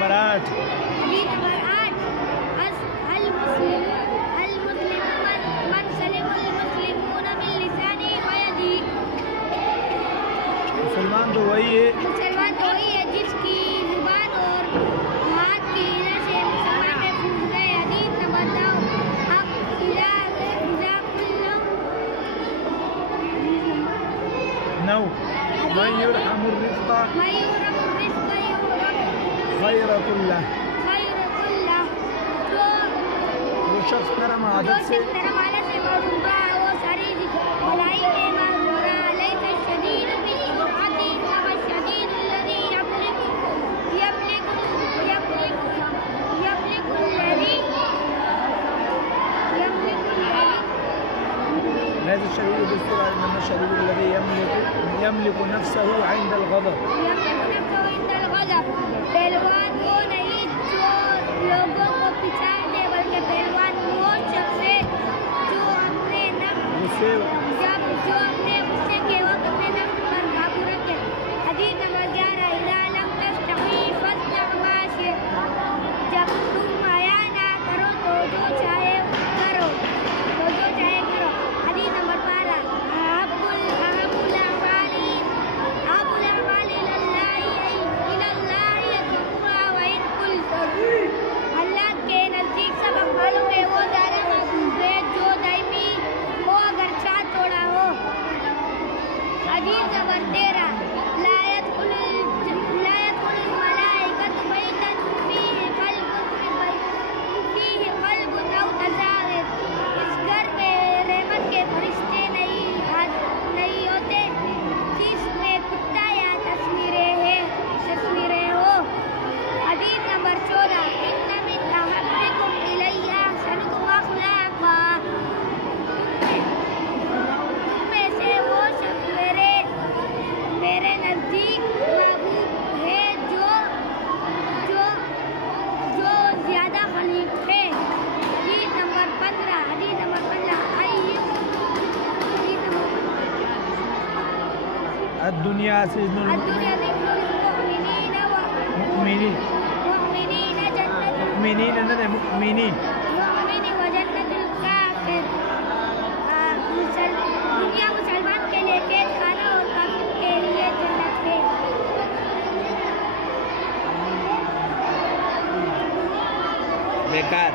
Number 8 حدیث number 8 المسلم من سلم المسلمون من لسانه ويده. مسلمان تو وہی ہے جس کی زبان اور ہاتھ کی وجہ سے مسلمان محفوظ رہے. حدیث نمبر 9 من يرحم الرزق خیرۃ اللہ. وہ شخص نرم عادت سے معروف ہے وہ ساری بھلائی میں معروف ہے. لیس الشدید بالسرعۃ انما الشدید الذی یملک ليس الشديد بالسرعة إنما الشديد الذي يملك نفسه عند الغضب. پہلوان وہ نہیں جو لوگوں کو پچھاڑ دے بلکہ پہلوان وہ شخص ہے جو اپنے نفس کے وقت اپنے نفس پر قابو رکھے. حدیث نمبر 11 اذا لم تستحی فاصنع ما شئت. جب تم حیا نہ کرو تو جو چاہے کرو. حدیث نمبر 12 احب الاعمال اللہ کے نزدیک سب اعمالوں میں وہ زیادہ محبوب ہے جو دائمی ہو اگرچہ تھوڑا ہو. حدیث نمبر 13 لا يدخل الملائکۃ بیتا فیہ قلب او تزاغر. اس گھر میں رحمت کے فرشتے نہیں ہوتے جس میں کتا یا تصویریں ہو. حدیث نمبر 14 ان من احبکم الی احسنکم اخلاقا. تم میں سے وہ شخص میرے نزدیک محبوب ہے جو زیادہ خلیق ہے. حدیث نمبر 15 الدنیا سجن المؤمنین وجنت الکافر. دنیا مسلمان کے لیے قید خانہ اور کافر کے لیے جنت ہے. بیکار.